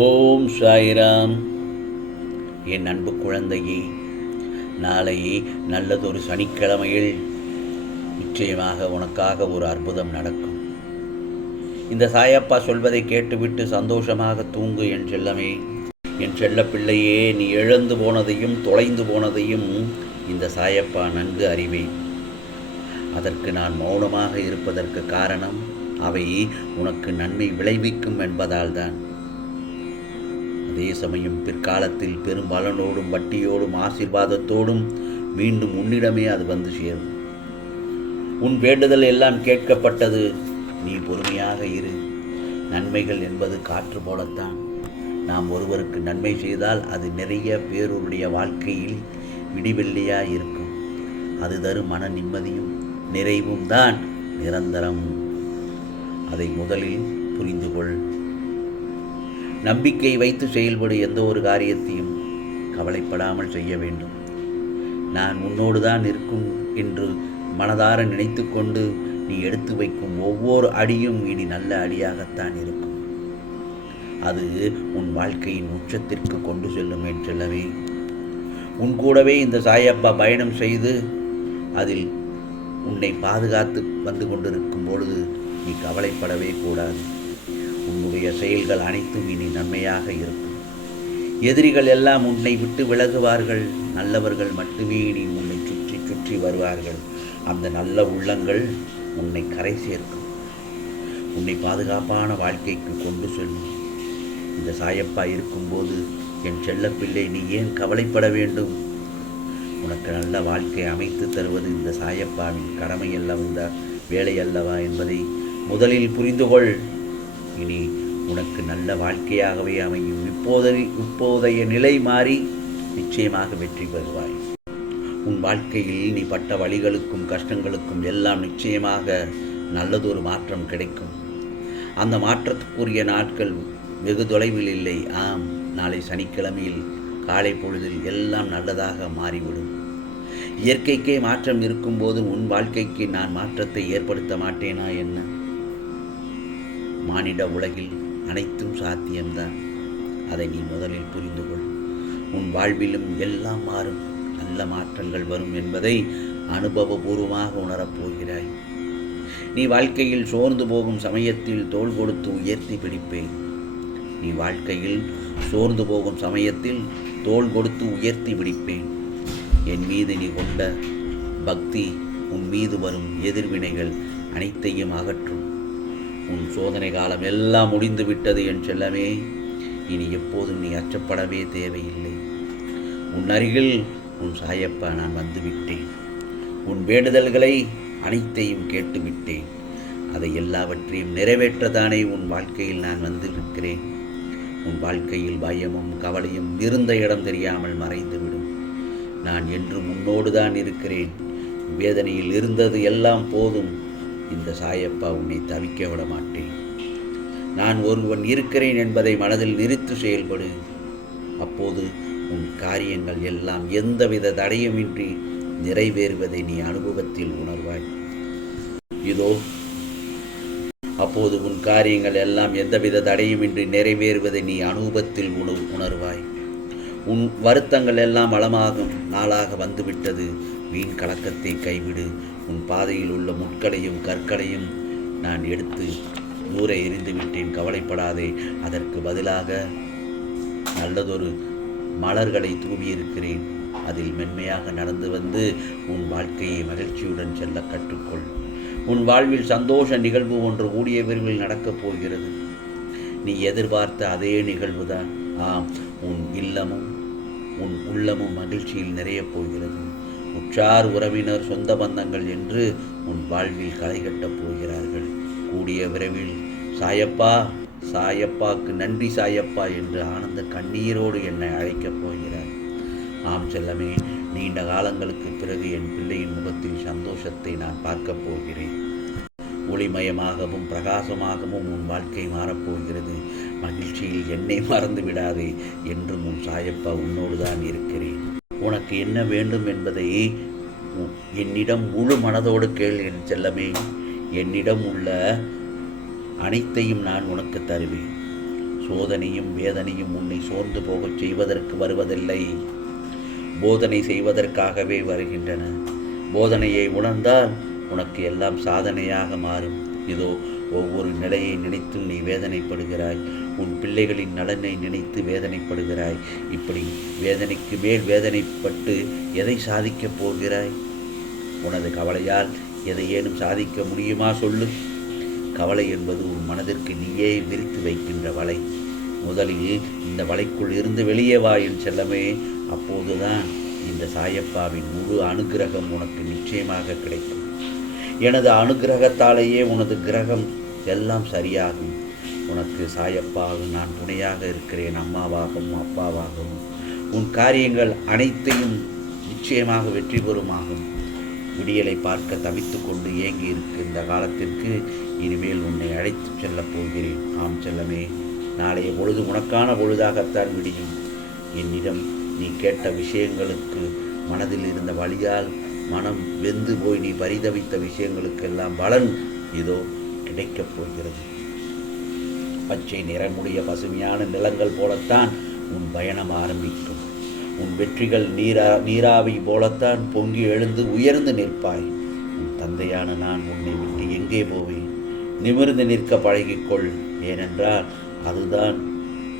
ஓம் சாய்ராம். என் அன்பு குழந்தையே நாளை நல்லதொரு சனிக்கிழமையில் நிச்சயமாக உனக்காக ஒரு அற்புதம் நடக்கும். இந்த சாயப்பா சொல்வதை கேட்டுவிட்டு சந்தோஷமாக தூங்கு என் செல்லமே. என் செல்ல பிள்ளையே நீ இழந்து போனதையும் தொலைந்து போனதையும் இந்த சாயப்பா நன்கு அறிவேன் அதற்கு நான் மௌனமாக இருப்பதற்கு காரணம் அவை உனக்கு நன்மை விளைவிக்கும் என்பதால்தான். அதே சமயம் பிற்காலத்தில் பெரும் பலனோடும் வட்டியோடும் ஆசீர்வாதத்தோடும் மீண்டும் உன்னிடமே அது வந்து சேரும். உன் வேண்டுதல் எல்லாம் கேட்கப்பட்டது. நீ பொறுமையாக இரு. நன்மைகள் என்பது காற்று போலத்தான். நாம் ஒருவருக்கு நன்மை செய்தால் அது நிறைய பேருடைய வாழ்க்கையில் விடிவெள்ளியாக இருக்கும். அது தரும் மன நிம்மதியும் நிறைவும் தான் நிரந்தரம் அதை முதலில் புரிந்து கொள் நம்பிக்கை வைத்து செயல்படும் எந்த ஒரு காரியத்தையும் கவலைப்படாமல் செய்ய வேண்டும். நான் உன்னோடு தான் இருக்கும் என்று மனதார நினைத்து கொண்டு நீ எடுத்து வைக்கும் ஒவ்வொரு அடியும் இனி நல்ல அடியாகத்தான் இருக்கும். அது உன் வாழ்க்கையின் உச்சத்திற்கு கொண்டு செல்லும் என் செல்லவே. உன் கூடவே இந்த சாயப்பா பயணம் செய்து அதில் உன்னை பாதுகாத்து வந்து கொண்டிருக்கும் பொழுது நீ கவலைப்படவே கூடாது. உன்னுடைய செயல்கள் அனைத்தும் இனி நன்மையாக இருக்கும். எதிரிகள் எல்லாம் உன்னை விட்டு விலகுவார்கள். நல்லவர்கள் மட்டுமே இனி உன்னை சுற்றி சுற்றி வருவார்கள். அந்த நல்ல உள்ளங்கள் உன்னை கரை சேர்க்கும். உன்னை பாதுகாப்பான வாழ்க்கைக்கு கொண்டு செல்லும். இந்த சாயப்பா இருக்கும்போது என் செல்லப்பிள்ளை நீ ஏன் கவலைப்பட வேண்டும்? உனக்கு நல்ல வாழ்க்கை அமைத்து தருவது இந்த சாயப்பாவின் கடமை அல்லவா இந்த வேலை அல்லவா என்பதை முதலில் புரிந்து கொள் இனி உனக்கு நல்ல வாழ்க்கையாகவே அமையும். இப்போதை இப்போதைய நிலை மாறி நிச்சயமாக வெற்றி பெறுவாய். உன் வாழ்க்கையில் நீ பட்ட வழிகளுக்கும் கஷ்டங்களுக்கும் எல்லாம் நிச்சயமாக நல்லதொரு மாற்றம் கிடைக்கும். அந்த மாற்றத்துக்குரிய நாட்கள் வெகு தொலைவில் இல்லை. ஆம் நாளை சனிக்கிழமையில் காலை பொழுதில் எல்லாம் நல்லதாக மாறிவிடும். இயற்கைக்கே மாற்றம் இருக்கும்போது உன் வாழ்க்கைக்கு நான் மாற்றத்தை ஏற்படுத்த மாட்டேனா என்ன? மானிட உலகில் அனைத்தும் சாத்தியம்தான். அதை நீ முதலில் புரிந்து கொள். உன் வாழ்விலும் எல்லாம் மாறும். நல்ல மாற்றங்கள் வரும் என்பதை அனுபவபூர்வமாக உணரப் போகிறாய். நீ வாழ்க்கையில் சோர்ந்து போகும் சமயத்தில் தோள் கொடுத்து உயர்த்தி பிடிப்பேன். நீ வாழ்க்கையில் சோர்ந்து போகும் சமயத்தில் தோள் கொடுத்து உயர்த்தி பிடிப்பேன். என் மீது நீ கொண்ட பக்தி உன் மீது வரும் எதிர்வினைகள் அனைத்தையும் அகற்றும். உன் சோதனை காலம் எல்லாம் முடிந்து விட்டது என் செல்லமே. இனி எப்போதும் நீ அச்சப்படவே தேவையில்லை. உன் அருகில் உன் சாயப்பா நான் வந்துவிட்டேன். உன் வேண்டுதல்களை அனைத்தையும் கேட்டுவிட்டேன். அதை எல்லாவற்றையும் நிறைவேற்றதானே உன் வாழ்க்கையில் நான் வந்திருக்கிறேன். உன் வாழ்க்கையில் பயமும் கவலையும் இருந்த இடம் தெரியாமல் மறைந்துவிடும். நான் என்றும் உன்னோடு தான் இருக்கிறேன். வேதனையில் இருந்தது எல்லாம் போதும். இந்த சாயப்பா உன்னை தவிக்க விட மாட்டேன் நான் ஒருவன் இருக்கிறேன் என்பதை மனதில் நிறுத்து செயல்படு. அப்போது உன் காரியங்கள் எல்லாம் எந்தவித தடையுமின்றி நிறைவேறுவதை நீ அனுபவத்தில் உணர்வாய். இதோ அப்போது உன் காரியங்கள் எல்லாம் எந்தவித தடையுமின்றி நிறைவேறுவதை நீ அனுபவத்தில் உண உணர்வாய். உன் வருத்தங்கள் எல்லாம் வளமாகும் நாளாக வந்துவிட்டது. வீண் கலக்கத்தை கைவிடு. உன் பாதையில் உள்ள முட்களையும் கற்களையும் நான் எடுத்து ஊரை எரிந்து விட்டேன். கவலைப்படாதே. அதற்கு பதிலாக நல்லதொரு மலர்களை தூவியிருக்கிறேன். அதில் மென்மையாக நடந்து வந்து உன் வாழ்க்கையை மகிழ்ச்சியுடன் செல்ல கற்றுக்கொள். உன் வாழ்வில் சந்தோஷ நிகழ்வு ஒன்று கூடிய விரைவில் நடக்கப் போகிறது. நீ எதிர்பார்த்த அதே நிகழ்வுதான். ஆம் உன் இல்லமும் உன் உள்ளமும் மகிழ்ச்சியில் நிறையப் போகிறது. உற்றார் உறவினர் சொந்த பந்தங்கள் என்று உன் வாழ்வில் களை கட்டப் போகிறார்கள். கூடிய விரைவில் சாயப்பா சாயப்பாக்கு நன்றி சாயப்பா என்று ஆனந்த கண்ணீரோடு என்னை அழைக்கப் போகிறார். ஆம் செல்லமே நீண்ட காலங்களுக்கு பிறகு என் பிள்ளையின் முகத்தில் சந்தோஷத்தை நான் பார்க்கப் போகிறேன். ஒளிமயமாகவும் பிரகாசமாகவும் உன் வாழ்க்கை மாறப்போகிறது மகிழ்ச்சியில் என்னை மறந்து விடாதே என்றும் உன் சாயப்பா உன்னோடு தான் இருக்கிறேன். உனக்கு என்ன வேண்டும் என்பதை உ- என்னிடம் முழு மனதோடு கேள் என் செல்லமே. என்னிடம் உள்ள அனைத்தையும் நான் உனக்கு தருவேன். சோதனையும் வேதனையும் உன்னை சோர்ந்து போகச் செய்வதற்கு வருவதில்லை. போதனை செய்வதற்காகவே வருகின்றன. போதனையை உணர்ந்தால் உனக்கு எல்லாம் சாதனையாக மாறும். இதோ ஒவ்வொரு நிலையை நினைத்தும் நீ வேதனைப்படுகிறாய். உன் பிள்ளைகளின் நலனை நினைத்து வேதனைப்படுகிறாய். இப்படி வேதனைக்கு மேல் வேதனைப்பட்டு எதை சாதிக்கப் போகிறாய்? உனது கவலையால் எதையேனும் சாதிக்க முடியுமா சொல்லு. கவலை என்பது உன் மனதிற்கு நீயே விரித்து வைக்கின்ற வலை. முதலில் இந்த வலைக்குள் இருந்து வெளியே வா என் செல்லமே. அப்போதுதான் இந்த சாயப்பாவின் முழு அனுகிரகம் உனக்கு நிச்சயமாக கிடைக்கும். எனது அனுகிரகத்தாலேயே உனது கிரகம் எல்லாம் சரியாகும். உனக்கு சாயப்பாகும் நான் துணையாக இருக்கிறேன் அம்மாவாகவும் அப்பாவாகவும். உன் காரியங்கள் அனைத்தையும் நிச்சயமாக வெற்றி பெறுமாகும். விடியலை பார்க்க தவித்து கொண்டு ஏங்கி இருக்கின்ற காலத்திற்கு. இனிமேல் உன்னை அழைத்து செல்லப் போகிறேன். ஆம் செல்லமே நாளைய பொழுது உனக்கான பொழுதாகத்தான் விடியும். என்னிடம் நீ கேட்ட விஷயங்களுக்கு மனதில் இருந்த வழியால் மனம் வெந்து போய் நீ பரிதவித்த விஷயங்களுக்கெல்லாம் பலன். இதோ கிடைக்கப் போகிறது. பச்சை நிறமுடைய பசுமையான நிலங்கள் போலத்தான் உன் பயணம் ஆரம்பிக்கும். உன் வெற்றிகள் நீரா நீராவி போலத்தான் பொங்கி எழுந்து உயர்ந்து நிற்பாய். உன் தந்தையான நான் உன்னை விட்டு எங்கே போவேன்? நிமிர்ந்து நிற்க பழகிக்கொள். ஏனென்றால் அதுதான்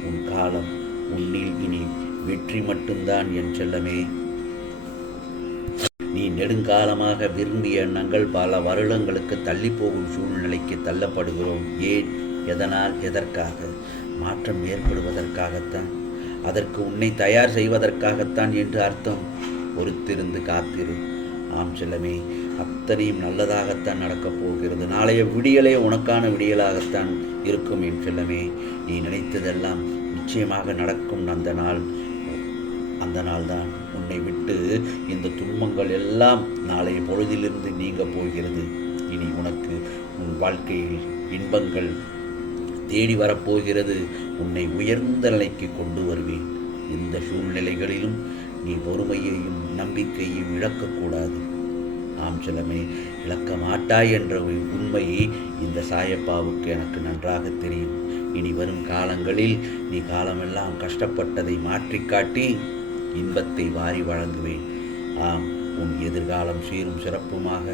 உன் காலம். உன்னில் இனி வெற்றி மட்டும்தான் என் செல்லமே. நீ நெடுங்காலமாக விரும்பிய எண்ணங்கள் பல வருடங்களுக்கு தள்ளி போகும் சூழ்நிலைக்கு தள்ளப்படுகிறோம். ஏன்? எதனால்? எதற்காக? மாற்றம் ஏற்படுவதற்காகத்தான். அதற்கு உன்னை தயார் செய்வதற்காகத்தான் என்று அர்த்தம். பொறுத்திருந்து காத்திரு. ஆம் செல்லமே அத்தனையும் நல்லதாகத்தான் நடக்கப் போகிறது. நாளைய விடியலே உனக்கான விடியலாகத்தான் இருக்கும் என் செல்லமே. நீ நினைத்ததெல்லாம் நிச்சயமாக நடக்கும். அந்த நாள் அந்த நாள்தான். உன்னை விட்டு இந்த துன்பங்கள் எல்லாம் நாளைய பொழுதிலிருந்து நீங்க போகிறது. இனி உனக்கு உன் வாழ்க்கையில் இன்பங்கள் தேடி வரப்போகிறது. உன்னை உயர்ந்த நிலைக்கு கொண்டு வருவேன். இந்த சூழ்நிலைகளிலும் நீ பொறுமையையும் நம்பிக்கையையும் இழக்கக்கூடாது ஆம் சிலமே இழக்க மாட்டாய் என்ற உண்மை இந்த சாயப்பாவுக்கு எனக்கு நன்றாக தெரியும். இனி வரும் காலங்களில் நீ காலமெல்லாம் கஷ்டப்பட்டதை மாற்றிக்காட்டி இன்பத்தை வாரி வழங்குவேன். ஆம் உன் எதிர்காலம் சீரும் சிறப்புமாக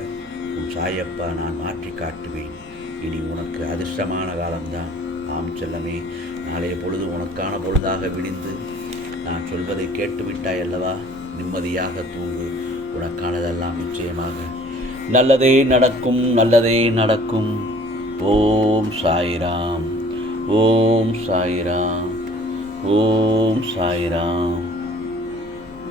உன் சாயப்பா நான் மாற்றி காட்டுவேன். இனி உனக்கு அதிர்ஷ்டமான காலம்தான். ஆம் செல்லமே நாளைய பொழுது உனக்கான பொழுதாக விடிந்து நான் சொல்வதை கேட்டுவிட்டாய் அல்லவா? நிம்மதியாக தூங்கு. உனக்கானதெல்லாம் நிச்சயமாக. நல்லதே நடக்கும் நல்லதே நடக்கும். ஓம் சாய்ராம் ஓம் சாய்ராம் ஓம் சாய்ராம்.